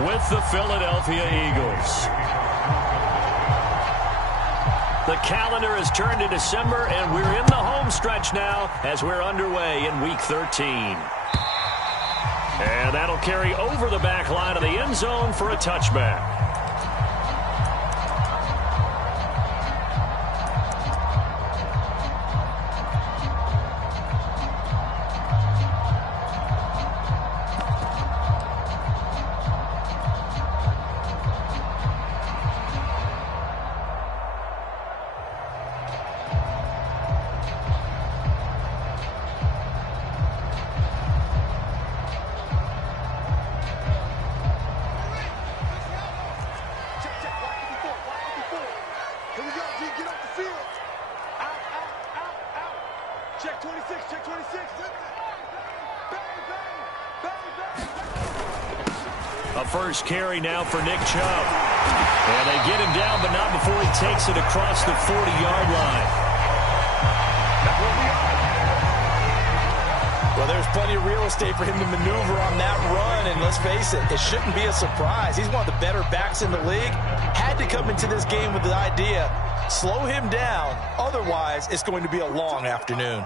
with the Philadelphia Eagles. The calendar has turned to December, and we're in the home stretch now as we're underway in Week 13. And that'll carry over the back line of the end zone for a touchback. A first carry now for Nick Chubb. And they get him down, but not before he takes it across the 40-yard line. Well, there's plenty of real estate for him to maneuver on that run, and let's face it, it shouldn't be a surprise. He's one of the better backs in the league. Had to come into this game with the idea, slow him down, otherwise it's going to be a long afternoon.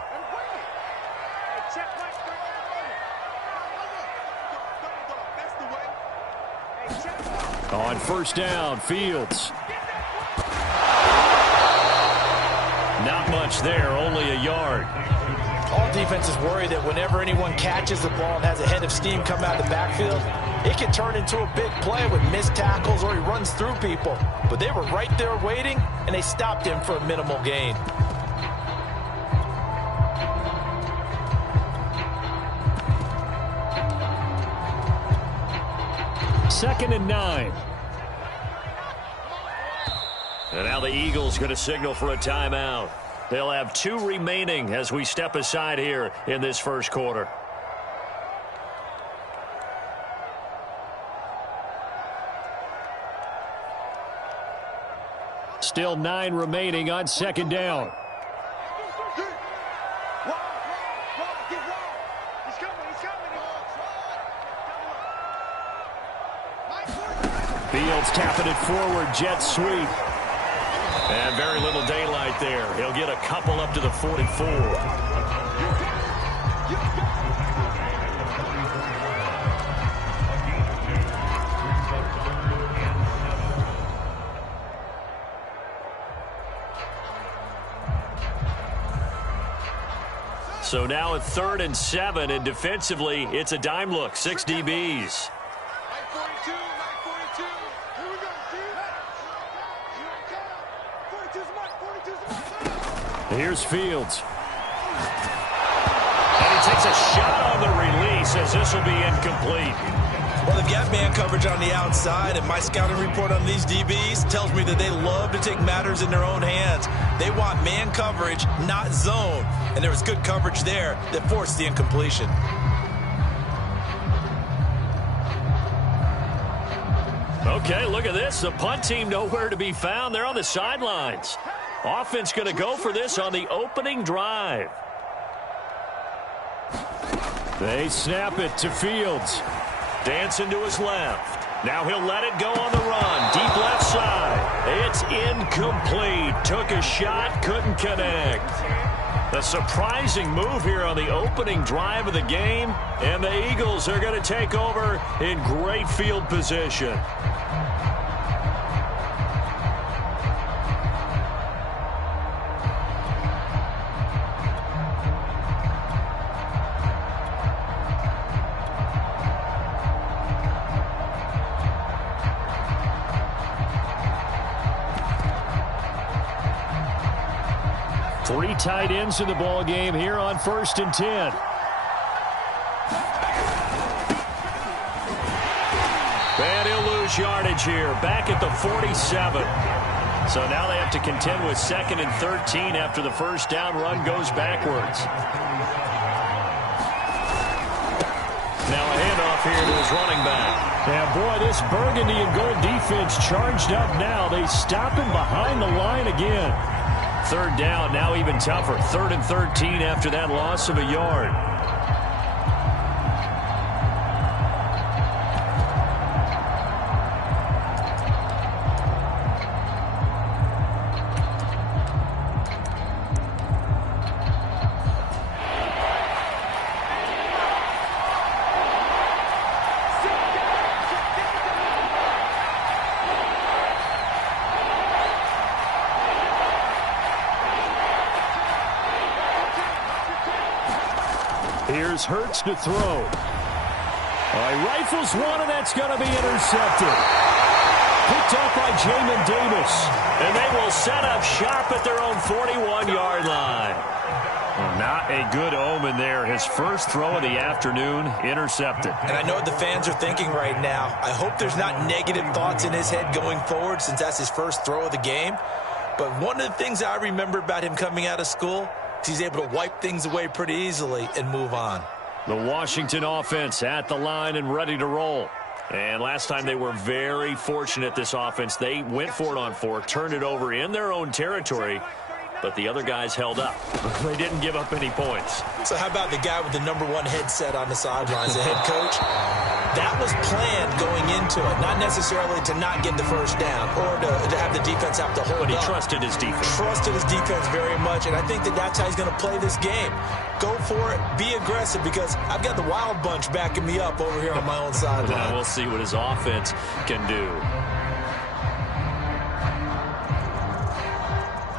On first down, Fields. Not much there, only a yard. All defenses worry that whenever anyone catches the ball and has a head of steam come out of the backfield, it can turn into a big play with missed tackles or he runs through people. But they were right there waiting, and they stopped him for a minimal gain. Second and 9. And now the Eagles going to signal for a timeout. They'll have 2 remaining as we step aside here in this first quarter. Still 9 remaining on second down. Fields tapping it forward, jet sweep. And very little daylight there. He'll get a couple up to the 44. So now at 3rd and 7, and defensively, it's a dime look, 6 DBs. Here's Fields. And he takes a shot on the release as this will be incomplete. Well, they've got man coverage on the outside, and my scouting report on these DBs tells me that they love to take matters in their own hands. They want man coverage, not zone. And there was good coverage there that forced the incompletion. Okay, look at this. The punt team nowhere to be found. They're on the sidelines. Offense going to go for this on the opening drive. They snap it to Fields. Dancing to his left. Now he'll let it go on the run. Deep left side. It's incomplete. Took a shot, couldn't connect. A surprising move here on the opening drive of the game. And the Eagles are going to take over in great field position. Three tight ends in the ball game here on 1st and 10. And he'll lose yardage here, back at the 47. So now they have to contend with 2nd and 13 after the first down run goes backwards. Now a handoff here to his running back. And boy, this burgundy and gold defense charged up now. They stop him behind the line again. 3rd down, now even tougher. 3rd and 13 after that loss of a yard. Here's Hurts to throw. All right, rifles one, and that's going to be intercepted. Picked off by Jamin Davis. And they will set up shop at their own 41-yard line. Well, not a good omen there. His first throw of the afternoon, intercepted. And I know what the fans are thinking right now. I hope there's not negative thoughts in his head going forward since that's his first throw of the game. But one of the things I remember about him coming out of school is he's able to wipe things away pretty easily and move on. The Washington offense at the line and ready to roll. And last time they were very fortunate, this offense. They went for it on fourth, turned it over in their own territory, but the other guys held up. They didn't give up any points. So how about the guy with the #1 headset on the sidelines, the head coach? That was planned going into it, not necessarily to not get the first down or to have the defense have to hold up. But he trusted his defense. Trusted his defense very much, and I think that's how he's going to play this game. Go for it, be aggressive, because I've got the Wild Bunch backing me up over here on my own sideline. Now we'll see what his offense can do.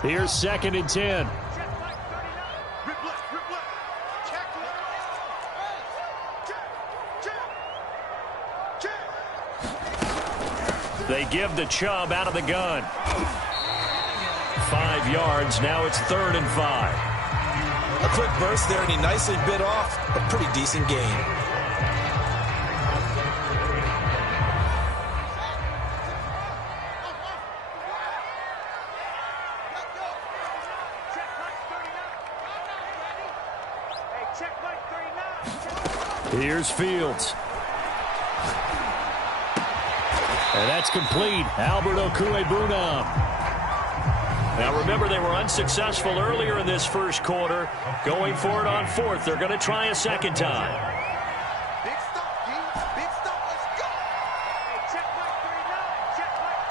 Here's 2nd and 10. They give the Chubb out of the gun. 5 yards. Now it's 3rd and 5. A quick burst there, and he nicely bit off a pretty decent gain. Here's Fields. And that's complete. Albert Okwuegbunam. Now remember, they were unsuccessful earlier in this first quarter. Going for it on fourth. They're going to try a second time. Big stop, G. Big stop. Let's go. Hey, check Mike 39. Check Mike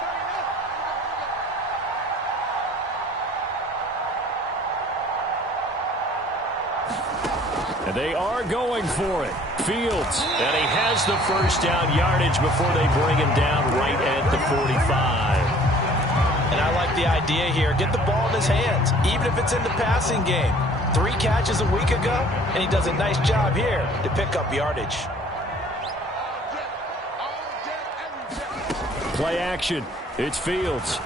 39. And they are going for it. Fields. And he has the first down yardage before they bring him down right at the 45. And I like the idea here. Get the ball in his hands, even if it's in the passing game. 3 catches a week ago, and he does a nice job here to pick up yardage. Play action. It's Fields.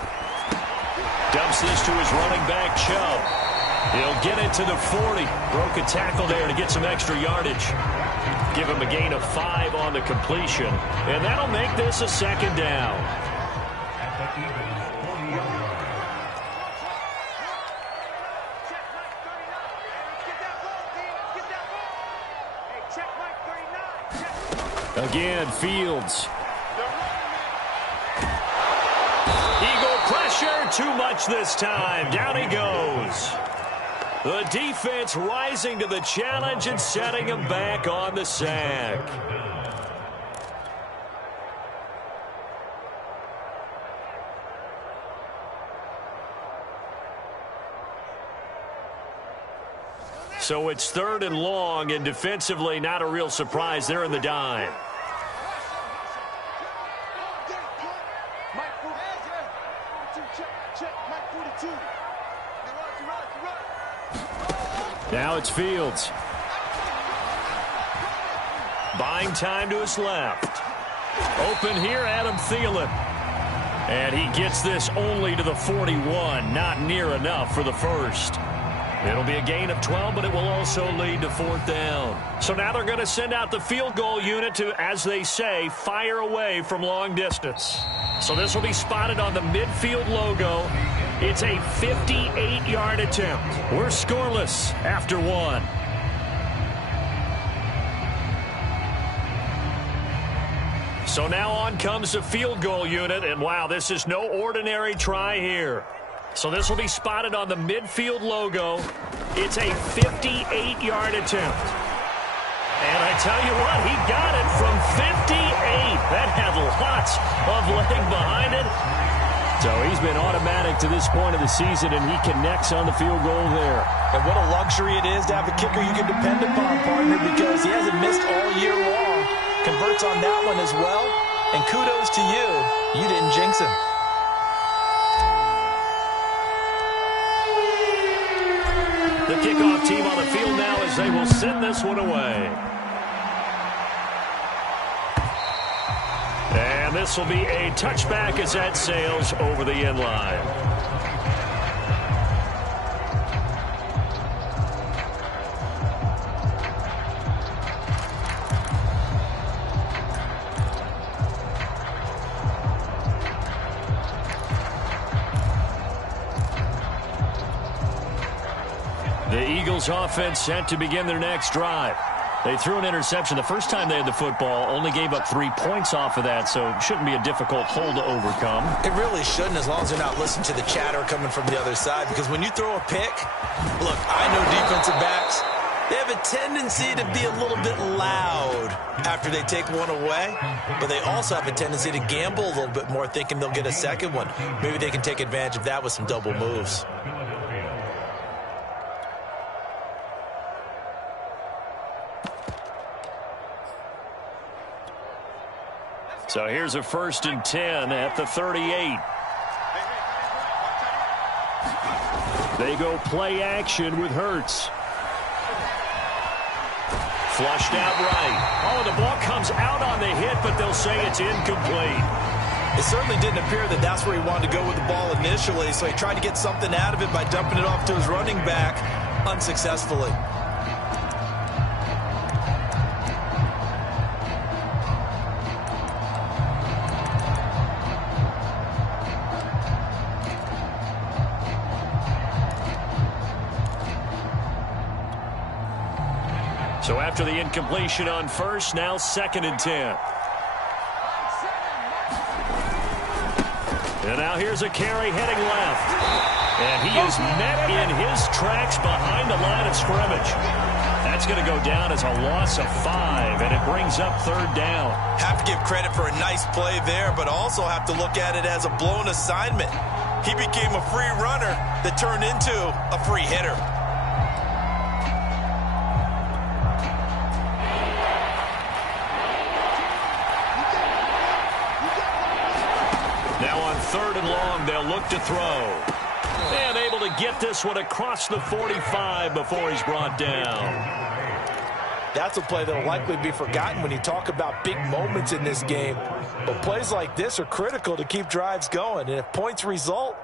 Dumps this to his running back, Chubb. He'll get it to the 40. Broke a tackle there to get some extra yardage. Give him a gain of 5 on the completion. And that'll make this a 2nd down. Again, Fields. Eagle pressure, too much this time. Down he goes. The defense rising to the challenge and setting him back on the sack. So it's 3rd and long, and defensively not a real surprise. They're in the dime. Now it's Fields. Buying time to his left. Open here, Adam Thielen. And he gets this only to the 41. Not near enough for the first. It'll be a gain of 12, but it will also lead to 4th down. So now they're going to send out the field goal unit to, as they say, fire away from long distance. So this will be spotted on the midfield logo. It's a 58-yard attempt. We're scoreless after 1. So now on comes the field goal unit, and wow, this is no ordinary try here. So this will be spotted on the midfield logo. It's a 58-yard attempt. And I tell you what, he got it from 58. That had lots of leg behind it. So he's been automatic to this point of the season, and he connects on the field goal there. And what a luxury it is to have a kicker you can depend upon, partner, because he hasn't missed all year long. Converts on that one as well. And kudos to you. You didn't jinx him. The kickoff team on the field now as they will send this one away. And this will be a touchback as that sails over the end line. The Eagles offense set to begin their next drive. They threw an interception the first time they had the football, only gave up 3 points off of that, so it shouldn't be a difficult hole to overcome. It really shouldn't, as long as they're not listening to the chatter coming from the other side, because when you throw a pick, look, I know defensive backs, they have a tendency to be a little bit loud after they take one away, but they also have a tendency to gamble a little bit more, thinking they'll get a second one. Maybe they can take advantage of that with some double moves. So here's a 1st and 10 at the 38. They go play action with Hurts. Flushed out right. Oh, the ball comes out on the hit, but they'll say it's incomplete. It certainly didn't appear that that's where he wanted to go with the ball initially, so he tried to get something out of it by dumping it off to his running back unsuccessfully. So after the incompletion on first, now 2nd and 10. And now here's a carry heading left. And he is met in his tracks behind the line of scrimmage. That's going to go down as a loss of 5, and it brings up 3rd down. Have to give credit for a nice play there, but also have to look at it as a blown assignment. He became a free runner that turned into a free hitter. Now on 3rd and long, they'll look to throw. And able to get this one across the 45 before he's brought down. That's a play that will likely be forgotten when you talk about big moments in this game. But plays like this are critical to keep drives going. And if points result,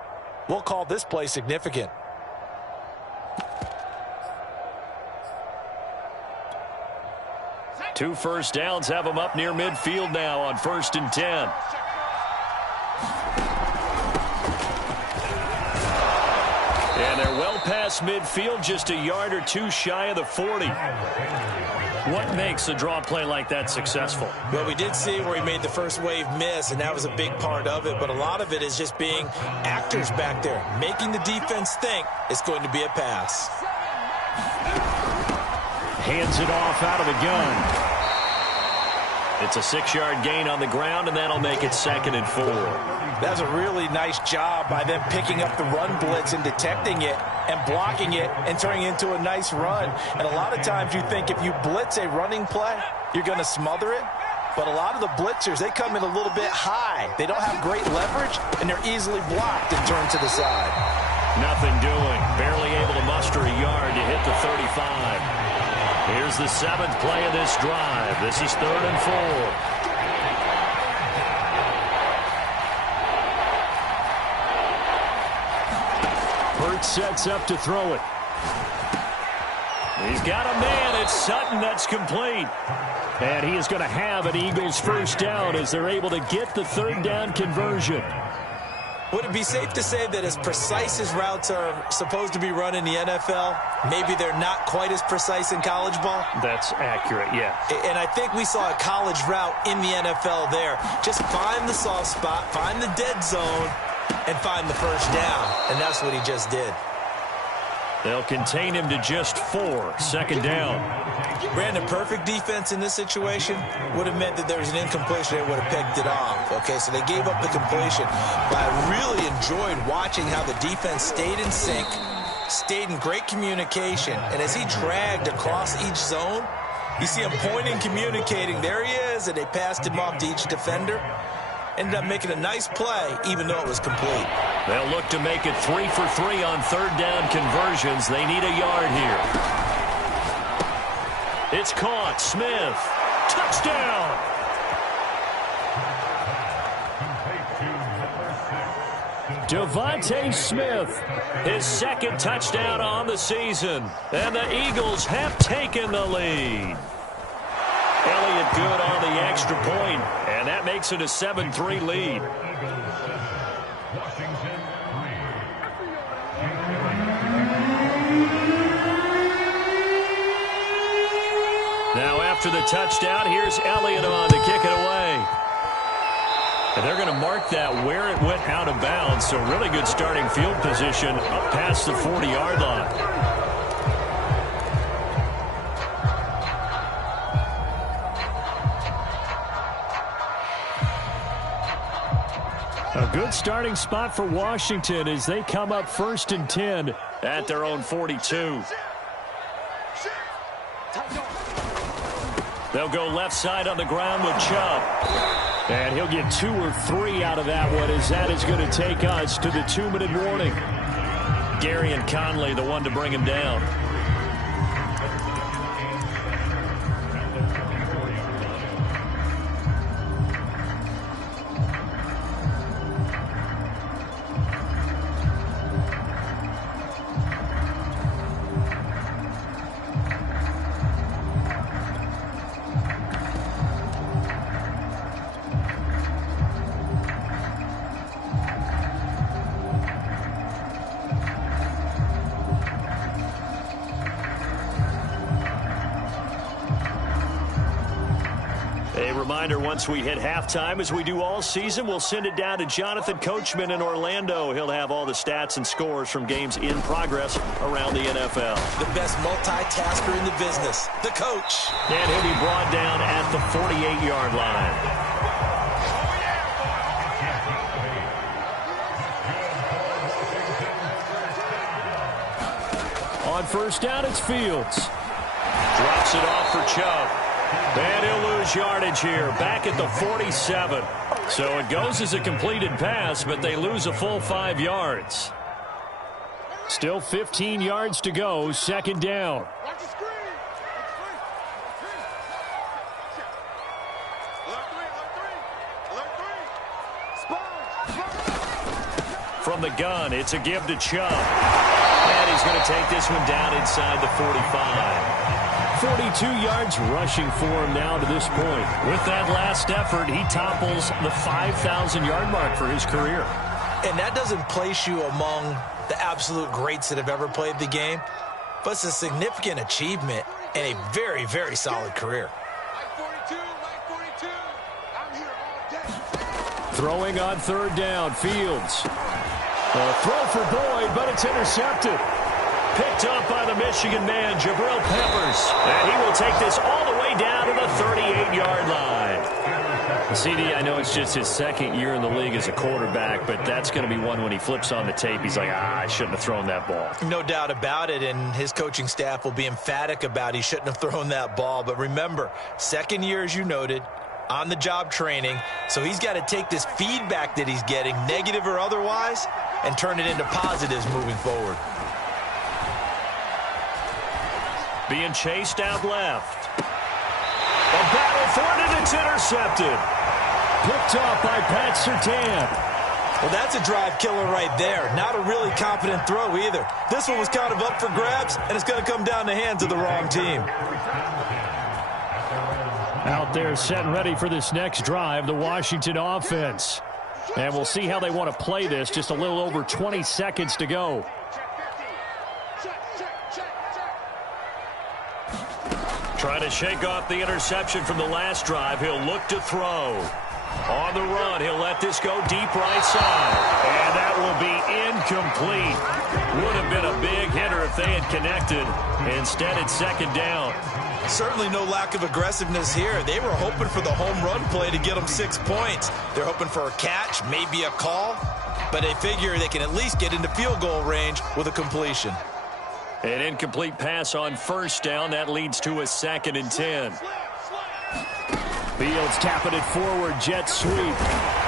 we'll call this play significant. Two first downs have them up near midfield now on 1st and 10. And they're well past midfield, just a yard or two shy of the 40. What makes a draw play like that successful? Well, we did see where he made the first wave miss, and that was a big part of it. But a lot of it is just being actors back there, making the defense think it's going to be a pass. Hands it off out of the gun. It's a 6-yard gain on the ground, and that'll make it 2nd and 4. That's a really nice job by them picking up the run blitz and detecting it and blocking it and turning it into a nice run. And a lot of times you think if you blitz a running play, you're going to smother it. But a lot of the blitzers, they come in a little bit high. They don't have great leverage, and they're easily blocked and turned to the side. Nothing doing. Barely able to muster a yard to hit the 35. Here's the 7th play of this drive. This is 3rd and 4. Hurts sets up to throw it. He's got a man. It's Sutton. That's complete. And he is going to have an Eagles 1st down as they're able to get the 3rd down conversion. Would it be safe to say that as precise as routes are supposed to be run in the NFL, maybe they're not quite as precise in college ball? That's accurate, yeah. And I think we saw a college route in the NFL there. Just find the soft spot, find the dead zone, and find the 1st down. And that's what he just did. They'll contain him to just 4, 2nd down. Brandon, perfect defense in this situation would have meant that there was an incompletion. They would have picked it off. Okay, so they gave up the completion. But I really enjoyed watching how the defense stayed in sync, stayed in great communication. And as he dragged across each zone, you see him pointing, communicating. There he is, and they passed him off to each defender. Ended up making a nice play, even though it was complete. They'll look to make it 3 for 3 on third down conversions. They need a yard here. It's caught. Smith. Touchdown. Devontae Smith, his second touchdown on the season. And the Eagles have taken the lead. Elliott good on the extra point, and that makes it a 7-3 lead. Now after the touchdown, here's Elliott on to kick it away. And they're going to mark that where it went out of bounds, so really good starting field position up past the 40-yard line. A good starting spot for Washington as they come up 1st and 10 at their own 42. They'll go left side on the ground with Chubb. And he'll get 2 or 3 out of that one as that is going to take us to the 2-minute warning. Gary and Conley the one to bring him down. Once we hit halftime, as we do all season, we'll send it down to Jonathan Coachman in Orlando. He'll have all the stats and scores from games in progress around the NFL. The best multitasker in the business, the coach. And he'll be brought down at the 48-yard line. On first down, it's Fields. Drops it off for Chubb. And he'll lose yardage here, back at the 47. So it goes as a completed pass, but they lose a full 5 yards. Still 15 yards to go, second down. From the gun, it's a give to Chubb. And he's going to take this one down inside the 45. 42 yards rushing for him now to this point. With that last effort, he topples the 5,000-yard mark for his career. And that doesn't place you among the absolute greats that have ever played the game, but it's a significant achievement and a very, very solid career. Throwing on third down, Fields. A throw for Boyd, but it's intercepted. Picked up by the Michigan man, Jabril Peppers. And he will take this all the way down to the 38-yard line. CD, I know it's just his second year in the league as a quarterback, but that's going to be one when he flips on the tape. He's like, I shouldn't have thrown that ball. No doubt about it, and his coaching staff will be emphatic about he shouldn't have thrown that ball. But remember, second year, as you noted, on-the-job training, so he's got to take this feedback that he's getting, negative or otherwise, and turn it into positives moving forward. Being chased out left. A battle for it, and it's intercepted. Picked off by Pat Surtain. Well, that's a drive killer right there. Not a really confident throw either. This one was kind of up for grabs, and it's going to come down the hands of the wrong team. Out there set and ready for this next drive, the Washington offense. And we'll see how they want to play this. Just a little over 20 seconds to go. Trying to shake off the interception from the last drive. He'll look to throw. On the run, he'll let this go deep right side. And that will be incomplete. Would have been a big hitter if they had connected. Instead, it's second down. Certainly no lack of aggressiveness here. They were hoping for the home run play to get them 6 points. They're hoping for a catch, maybe a call. But they figure they can at least get into field goal range with a completion. An incomplete pass on first down. That leads to a 2nd and 10. Fields tapping it forward. Jet sweep.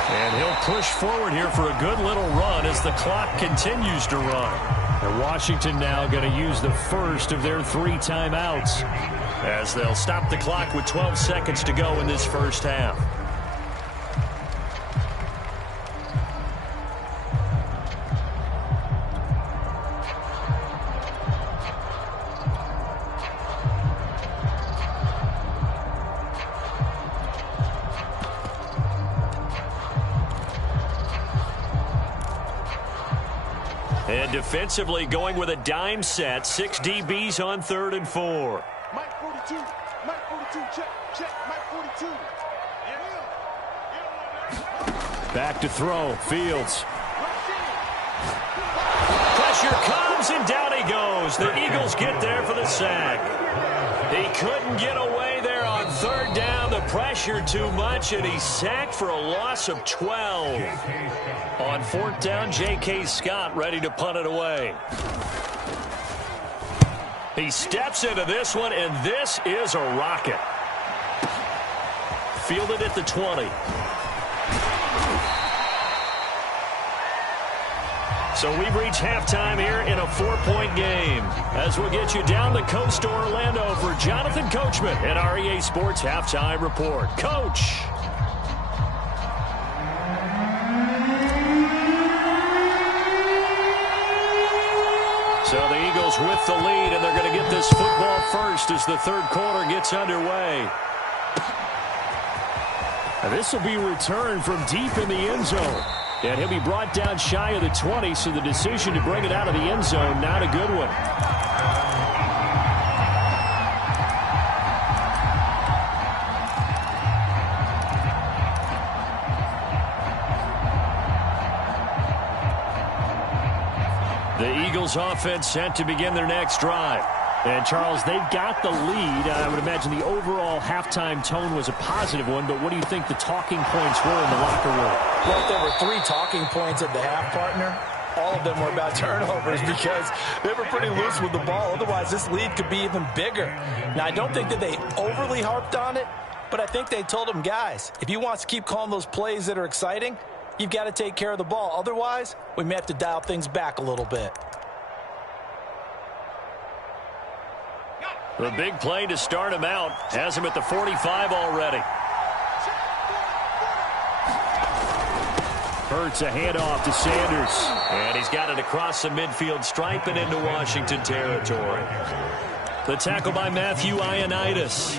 And he'll push forward here for a good little run as the clock continues to run. And Washington now going to use the first of their 3 timeouts as they'll stop the clock with 12 seconds to go in this first half. And defensively going with a dime set. 6 DBs on 3rd and 4. Mike 42. Mike 42. Check. Mike 42. Back to throw. Fields. Pressure comes, and down he goes. The Eagles get there for the sack. He couldn't get away there on 3rd down. The pressure too much, and he's sacked for a loss of 12. On 4th down, J.K. Scott ready to punt it away. He steps into this one, and this is a rocket. Fielded at the 20. So we've reached halftime here in a 4-point game. As we'll get you down the coast to Orlando for Jonathan Coachman at our EA Sports Halftime Report. Coach. So the Eagles with the lead, and they're going to get this football first as the 3rd quarter gets underway. This will be returned from deep in the end zone. And he'll be brought down shy of the 20, so the decision to bring it out of the end zone, not a good one. The Eagles offense set to begin their next drive. And, Charles, they've got the lead. I would imagine the overall halftime tone was a positive one, but what do you think the talking points were in the locker room? Well, there were 3 talking points at the half, partner. All of them were about turnovers because they were pretty loose with the ball. Otherwise, this lead could be even bigger. Now, I don't think that they overly harped on it, but I think they told them, guys, if you want to keep calling those plays that are exciting, you've got to take care of the ball. Otherwise, we may have to dial things back a little bit. The big play to start him out has him at the 45 already. Hurts a handoff to Sanders. And he's got it across the midfield stripe and into Washington territory. The tackle by Matthew Ioannidis.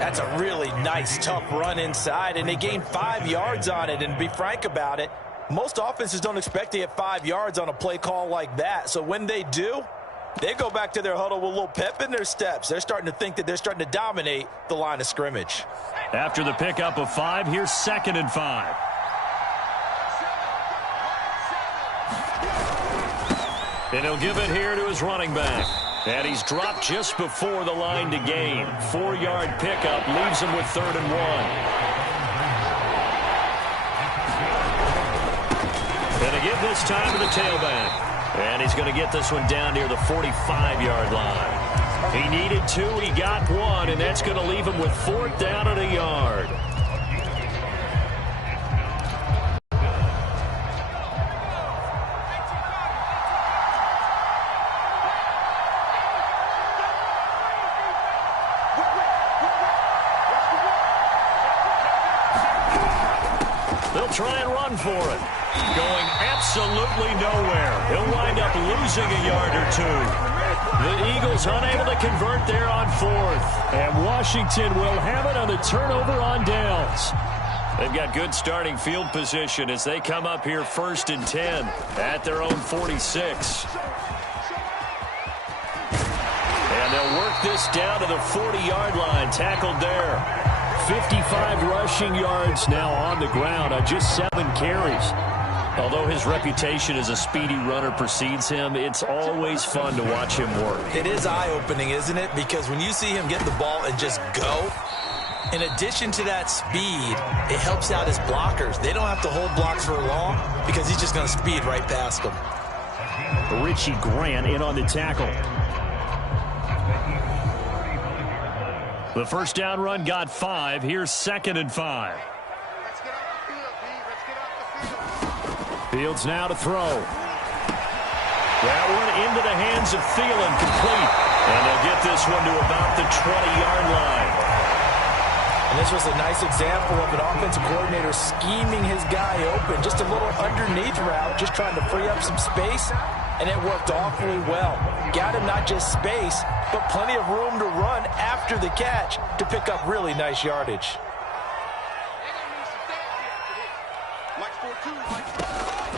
That's a really nice, tough run inside, and they gained 5 yards on it. And to be frank about it, most offenses don't expect to get 5 yards on a play call like that. So when they do, they go back to their huddle with a little pep in their steps. They're starting to think that they're starting to dominate the line of scrimmage. After the pickup of 5, here's 2nd and 5. And he'll give it here to his running back. And he's dropped just before the line to gain. 4-yard pickup leaves him with 3rd and 1. And again this time to the tailback. And he's going to get this one down near the 45-yard line. He needed 2, he got 1, and that's going to leave him with 4th down and a yard. They'll try and run for it. Going absolutely nowhere. He'll wind up losing a yard or 2. The Eagles unable to convert there on 4th. And Washington will have it on the turnover on downs. They've got good starting field position as they come up here 1st and 10 at their own 46. And they'll work this down to the 40-yard line. Tackled there. 55 rushing yards now on the ground on just 7 carries. Although his reputation as a speedy runner precedes him, it's always fun to watch him work. It is eye-opening, isn't it? Because when you see him get the ball and just go, in addition to that speed, it helps out his blockers. They don't have to hold blocks for long because he's just going to speed right past them. Richie Grant in on the tackle. The first down run got 5. Here's 2nd and 5. Let's get on the field, B. Let's get Fields now to throw. That one into the hands of Thielen, complete. And they'll get this one to about the 20-yard line. And this was a nice example of an offensive coordinator scheming his guy open. Just a little underneath route, just trying to free up some space. And it worked awfully well. Got him not just space, but plenty of room to run after the catch to pick up really nice yardage.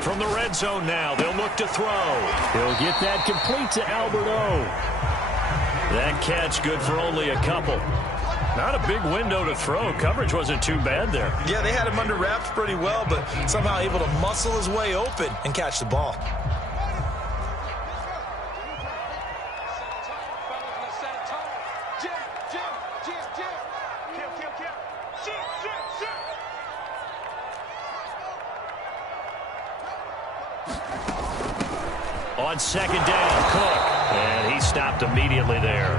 From the red zone now, they'll look to throw. He'll get that complete to Albert O. That catch good for only a couple. Not a big window to throw. Coverage wasn't too bad there. Yeah, they had him under wraps pretty well, but somehow able to muscle his way open and catch the ball. On second down, Cook. And he stopped immediately there.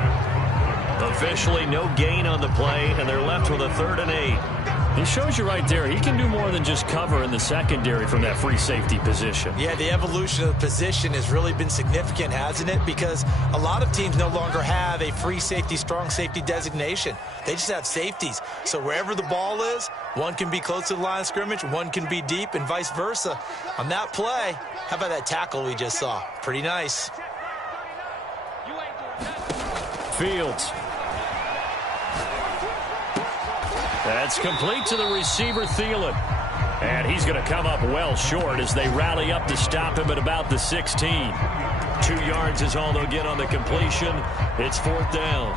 Officially no gain on the play, and they're left with a 3rd and 8. He shows you right there, he can do more than just cover in the secondary from that free safety position. Yeah, the evolution of the position has really been significant, hasn't it? Because a lot of teams no longer have a free safety, strong safety designation. They just have safeties. So wherever the ball is, one can be close to the line of scrimmage, one can be deep, and vice versa. On that play, how about that tackle we just saw? Pretty nice. Fields. That's complete to the receiver, Thielen. And he's going to come up well short as they rally up to stop him at about the 16. 2 yards is all they'll get on the completion. It's 4th down.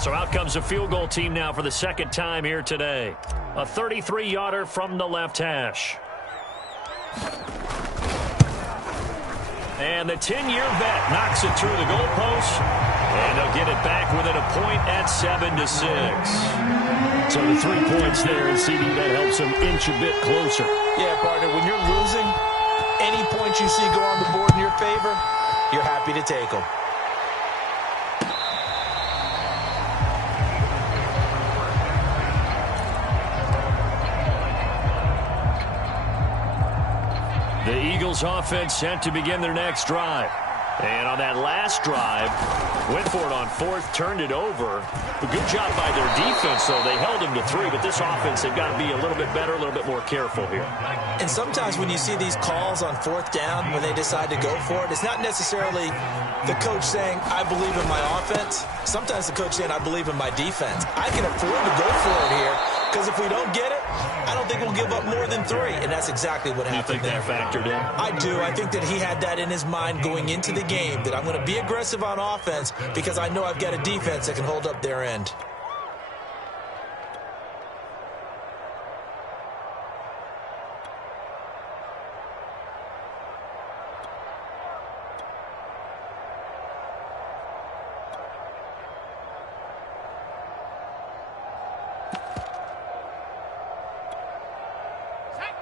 So out comes a field goal team now for the 2nd time here today. A 33-yarder from the left hash. And the 10-year vet knocks it through the goalpost. And they'll get it back within a point at 7-6. So the 3 points there, and CD, that helps them inch a bit closer. Yeah, partner, when you're losing, any points you see go on the board in your favor, you're happy to take them. The Eagles offense sent to begin their next drive. And on that last drive, went for it on 4th, turned it over. A good job by their defense, though. They held them to 3, but this offense, they've got to be a little bit better, a little bit more careful here. And sometimes when you see these calls on 4th down, when they decide to go for it, it's not necessarily the coach saying, I believe in my offense. Sometimes the coach saying, I believe in my defense. I can afford to go for it here, because if we don't get it, I don't think we'll give up more than 3, and that's exactly what happened there. You think that factored in? I do. I think that he had that in his mind going into the game, that I'm going to be aggressive on offense because I know I've got a defense that can hold up their end.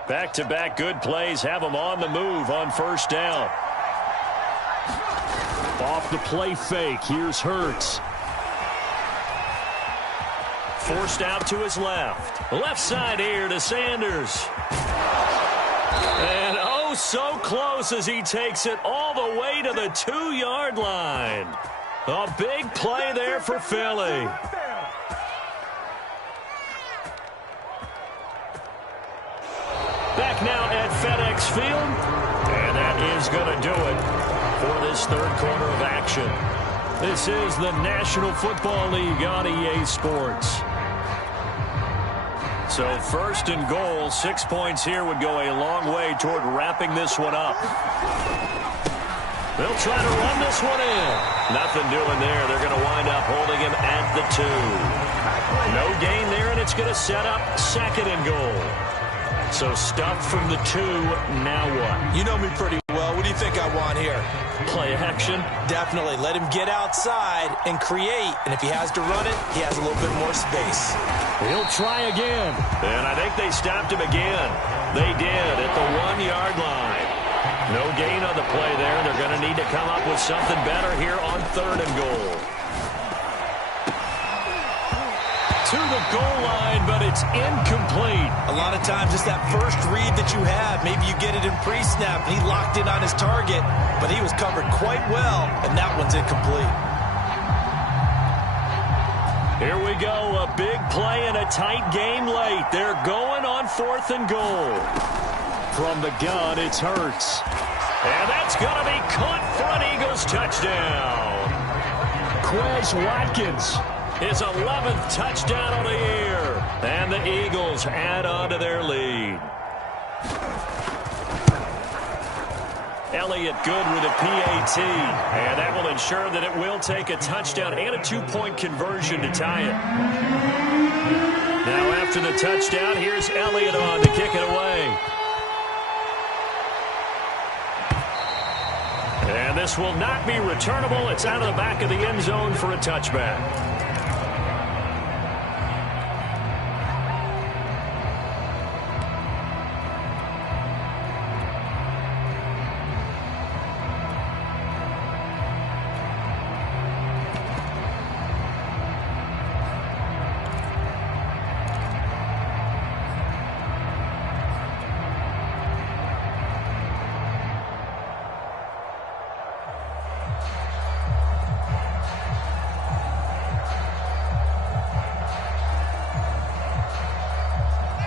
Back-to-back good plays have them on the move on 1st down. Off the play fake, here's Hurts. Forced out to his left. Left side here to Sanders. And oh, so close as he takes it all the way to the 2-yard line. A big play there for Philly. Back now at FedEx Field. And that is going to do it for this 3rd quarter of action. This is the National Football League on EA Sports. So 1st and goal, 6 points here would go a long way toward wrapping this one up. They'll try to run this one in. Nothing doing there. They're going to wind up holding him at the 2. No gain there, and it's going to set up 2nd and goal. So stuffed from the 2, now what? You know me pretty well. What do you think I want here? Play action? Definitely. Let him get outside and create. And if he has to run it, he has a little bit more space. He'll try again. And I think they stopped him again. They did at the 1-yard line. No gain on the play there. They're going to need to come up with something better here on 3rd and goal. To the goal line, but it's incomplete. A lot of times it's that first read that you have. Maybe you get it in pre-snap, and he locked in on his target, but he was covered quite well, and that one's incomplete. Here we go, a big play and a tight game late. They're going on 4th and goal. From the gun, it's Hurts. And that's going to be caught for an Eagles touchdown. Quez Watkins, his 11th touchdown on the year. And the Eagles add on to their lead. Elliott good with a PAT. And that will ensure that it will take a touchdown and a 2-point conversion to tie it. Now after the touchdown, here's Elliott on to kick it away. And this will not be returnable. It's out of the back of the end zone for a touchback.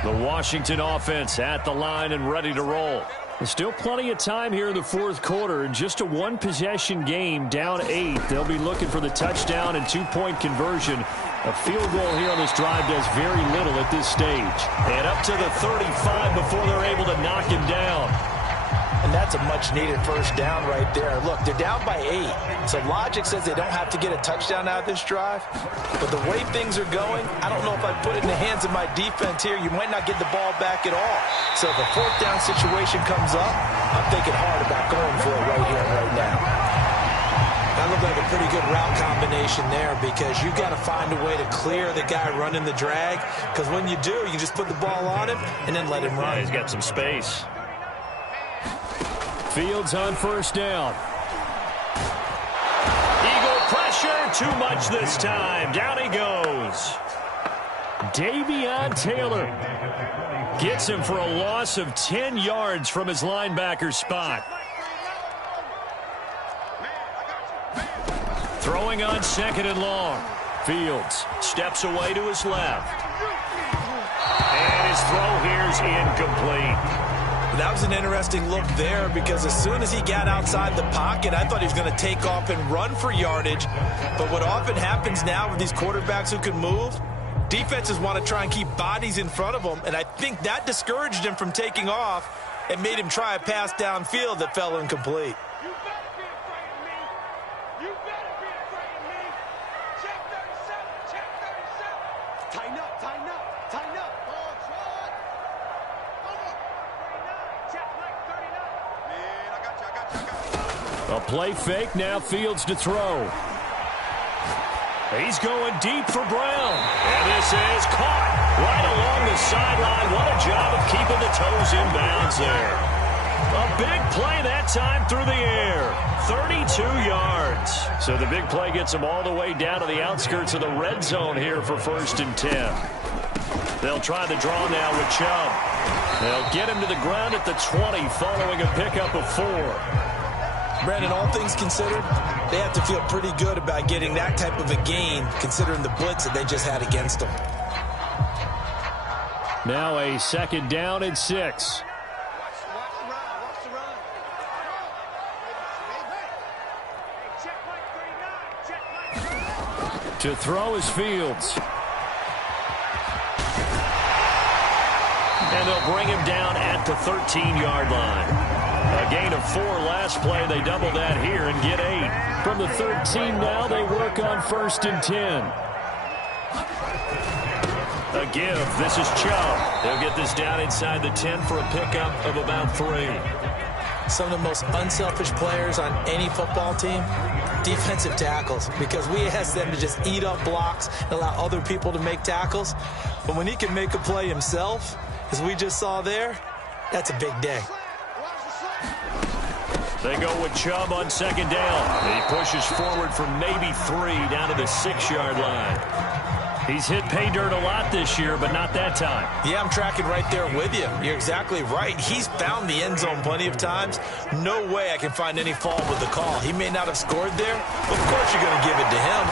The Washington offense at the line and ready to roll. There's still plenty of time here in the 4th quarter. Just a one-possession game, down 8. They'll be looking for the touchdown and 2-point conversion. A field goal here on this drive does very little at this stage. And up to the 35 before they're able to knock him down. And that's a much-needed first down right there. Look, they're down by 8. So logic says they don't have to get a touchdown out of this drive. But the way things are going, I don't know if I'd put it in the hands of my defense here. You might not get the ball back at all. So if a 4th down situation comes up, I'm thinking hard about going for it right here and right now. That looked like a pretty good route combination there because you got to find a way to clear the guy running the drag. Because when you do, you just put the ball on him and then let him run. Yeah, he's got some space. Fields on 1st down. Eagle pressure, too much this time. Down he goes. Davion Taylor gets him for a loss of 10 yards from his linebacker spot. Throwing on 2nd and long. Fields steps away to his left. And his throw here's incomplete. That was an interesting look there because as soon as he got outside the pocket, I thought he was going to take off and run for yardage. But what often happens now with these quarterbacks who can move, defenses want to try and keep bodies in front of them, and I think that discouraged him from taking off and made him try a pass downfield that fell incomplete. You better be afraid of me. You better be afraid of me. Check 37. Check 37. Tighten up. Tighten up. Tighten up. Ball shot. Check like 39. Man, I got you. A play fake. Now Fields to throw. He's going deep for Brown. And this is caught right along the sideline. What a job of keeping the toes in bounds there. A big play that time through the air. 32 yards. So the big play gets them all the way down to the outskirts of the red zone here for 1st and 10. They'll try the draw now with Chubb. They'll get him to the ground at the 20 following a pickup of 4. Brandon, all things considered, they have to feel pretty good about getting that type of a gain considering the blitz that they just had against them. Now a 2nd down and 6. Watch the run. Watch the run. Hey, check like 39. Check like 39. To throw is Fields. And they'll bring him down at the 13-yard line. A gain of 4 last play. They double that here and get 8. From the 13 now, they work on 1st and 10. A give. This is Chubb. They'll get this down inside the 10 for a pickup of about 3. Some of the most unselfish players on any football team, defensive tackles, because we ask them to just eat up blocks and allow other people to make tackles. But when he can make a play himself, as we just saw there, that's a big day. They go with Chubb on second down. He pushes forward for maybe 3 down to the 6-yard line. He's hit pay dirt a lot this year, but not that time. Yeah, I'm tracking right there with you. You're exactly right. He's found the end zone plenty of times. No way I can find any fault with the call. He may not have scored there, but of course you're going to give it to him.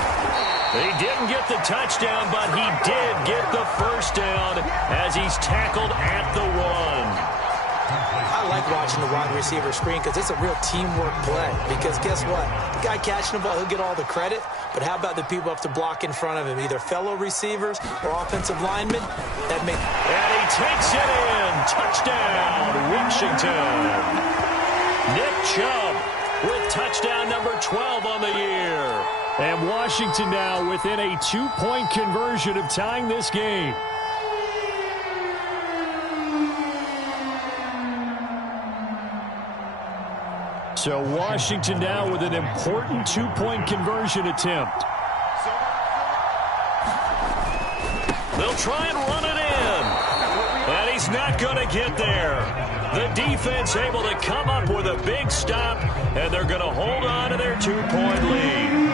He didn't get the touchdown, but he did get the first down as he's tackled at the one. I like watching the wide receiver screen because it's a real teamwork play. Because guess what? The guy catching the ball, he'll get all the credit. But how about the people up to block in front of him, either fellow receivers or offensive linemen? And he takes it in. Touchdown, Washington. Nick Chubb with touchdown number 12 on the year. And Washington now within a 2-point conversion of tying this game. So Washington now with an important 2-point conversion attempt. They'll try and run it in. And he's not going to get there. The defense able to come up with a big stop, and they're going to hold on to their 2-point lead.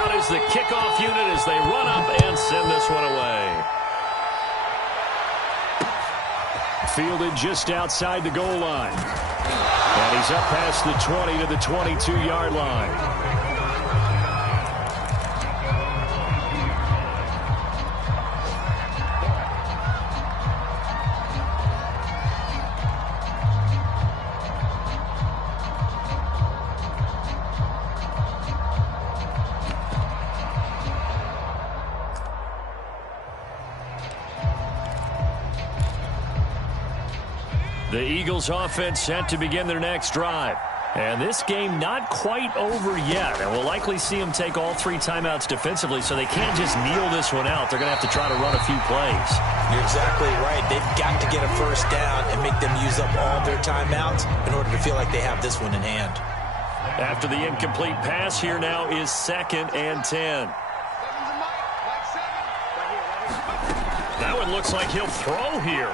Out is the kickoff unit as they run up and send this one away. Fielded just outside the goal line. And he's up past the 20 to the 22-yard line. The Eagles offense set to begin their next drive. And this game not quite over yet. And we'll likely see them take all 3 timeouts defensively, so they can't just kneel this one out. They're going to have to try to run a few plays. You're exactly right. They've got to get a first down and make them use up all their timeouts in order to feel like they have this one in hand. After the incomplete pass, here now is 2nd and 10. That one looks like he'll throw here.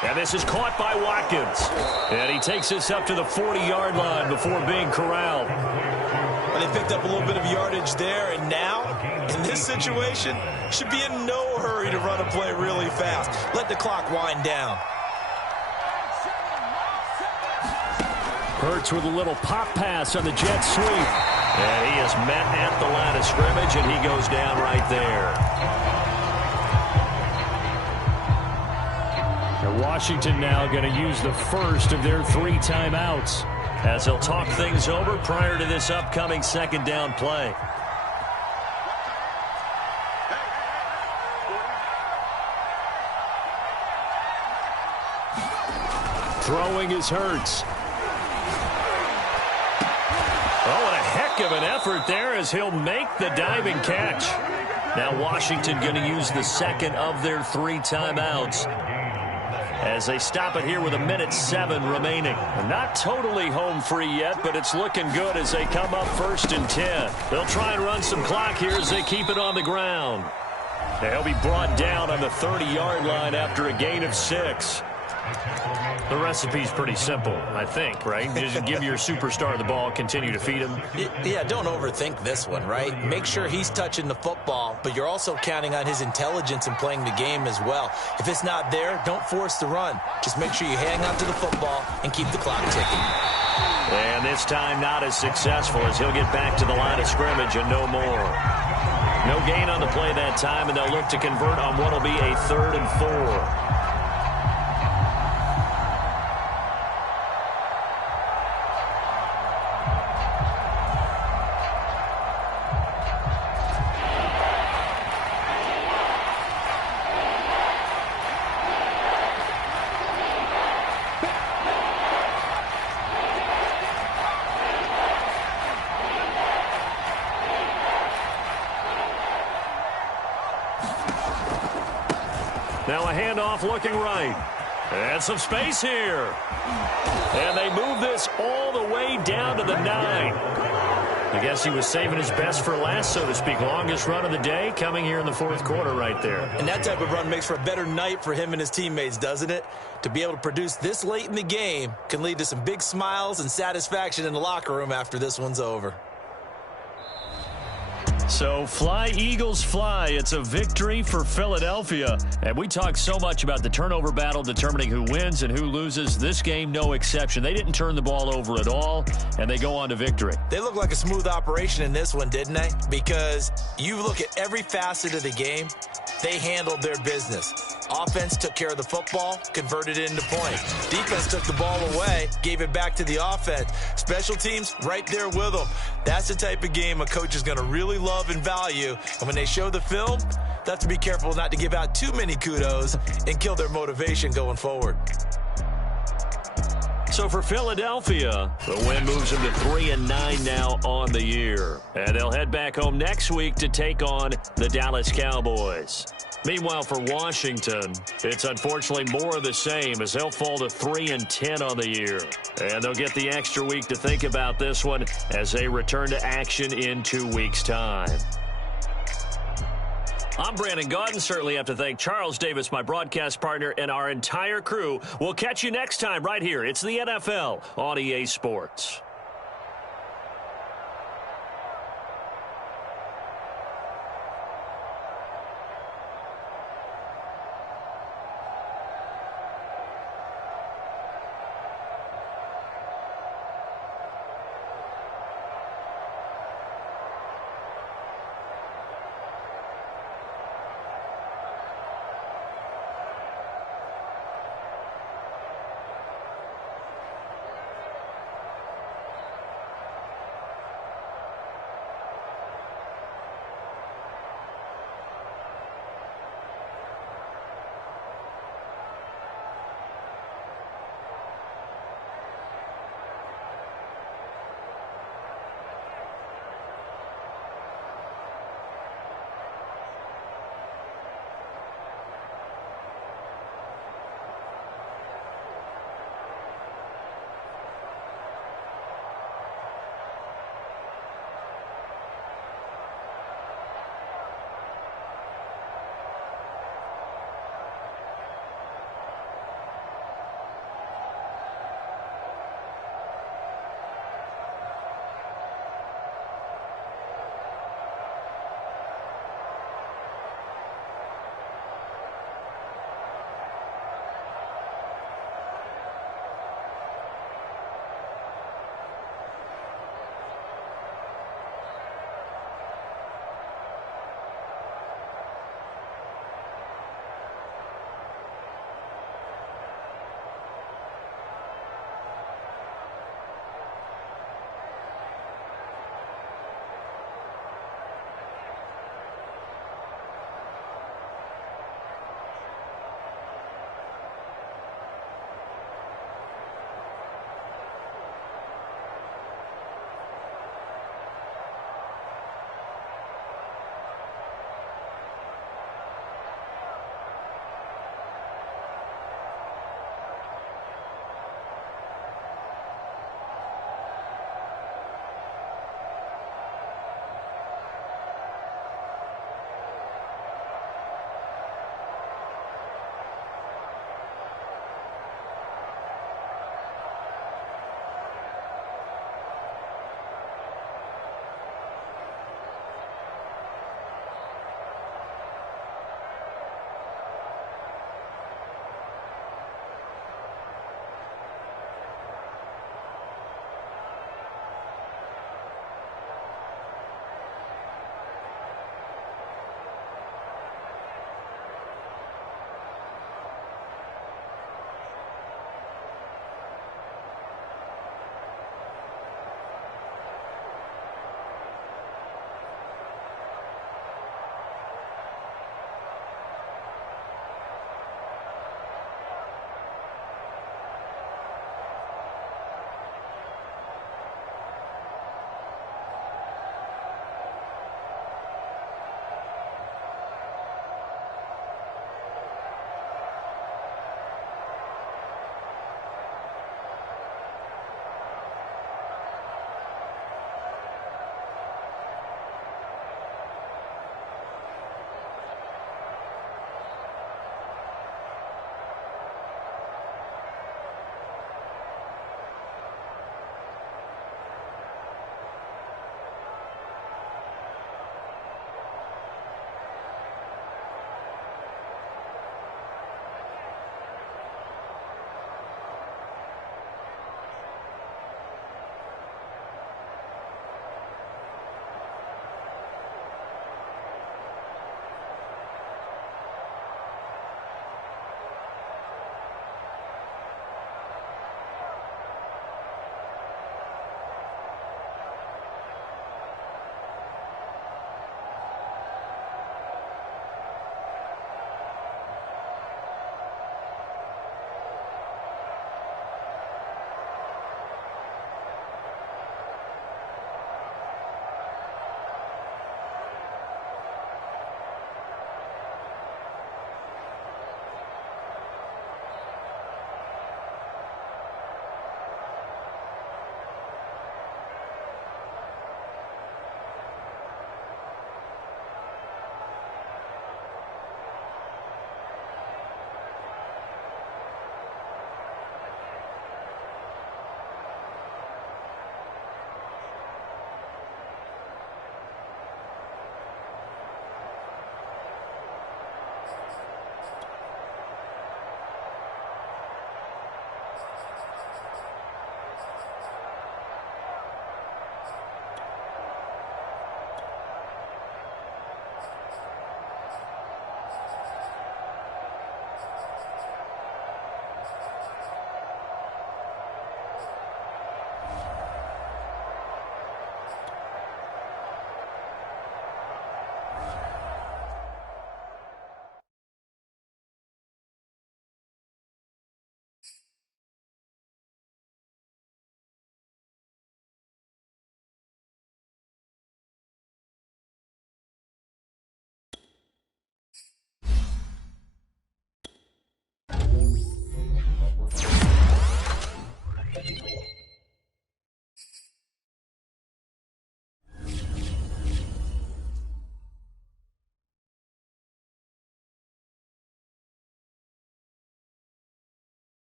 And this is caught by Watkins. And he takes this up to the 40-yard line before being corralled. Well, they picked up a little bit of yardage there, and now, in this situation, should be in no hurry to run a play really fast. Let the clock wind down. Hurts with a little pop pass on the jet sweep. And he is met at the line of scrimmage, and he goes down right there. Washington now going to use the first of their 3 timeouts as they'll talk things over prior to this upcoming 2nd down play. Throwing is Hurts. Oh, and a heck of an effort there as he'll make the diving catch. Now Washington going to use the 2nd of their 3 timeouts as they stop it here with 1:07 remaining. Not totally home free yet, but it's looking good as they come up 1st and 10. They'll try and run some clock here as they keep it on the ground. They'll be brought down on the 30-yard line after a gain of 6. The recipe's pretty simple, I think, right? Just give your superstar the ball, continue to feed him. Yeah, don't overthink this one, right? Make sure he's touching the football, but you're also counting on his intelligence in playing the game as well. If it's not there, don't force the run. Just make sure you hang on to the football and keep the clock ticking. And this time not as successful as he'll get back to the line of scrimmage and no more. No gain on the play that time, and they'll look to convert on what will be a 3rd and 4. Now a handoff looking right. And some space here. And they move this all the way down to the 9. I guess he was saving his best for last, so to speak. Longest run of the day coming here in the fourth quarter right there. And that type of run makes for a better night for him and his teammates, doesn't it? To be able to produce this late in the game can lead to some big smiles and satisfaction in the locker room after this one's over. So fly, Eagles, fly. It's a victory for Philadelphia. And we talk so much about the turnover battle determining who wins and who loses. This game, no exception. They didn't turn the ball over at all, and they go on to victory. They look like a smooth operation in this one, didn't they? Because you look at every facet of the game, they handled their business. Offense took care of the football, converted it into points. Defense took the ball away, gave it back to the offense. Special teams right there with them. That's the type of game a coach is going to really love and value. And when they show the film, they have to be careful not to give out too many kudos and kill their motivation going forward. So for Philadelphia, the win moves them to 3-9 now on the year. And they'll head back home next week to take on the Dallas Cowboys. Meanwhile, for Washington, it's unfortunately more of the same as they'll fall to 3-10 on the year. And they'll get the extra week to think about this one as they return to action in 2 weeks' time. I'm Brandon Gaudin. Certainly have to thank Charles Davis, my broadcast partner, and our entire crew. We'll catch you next time right here. It's the NFL on EA Sports.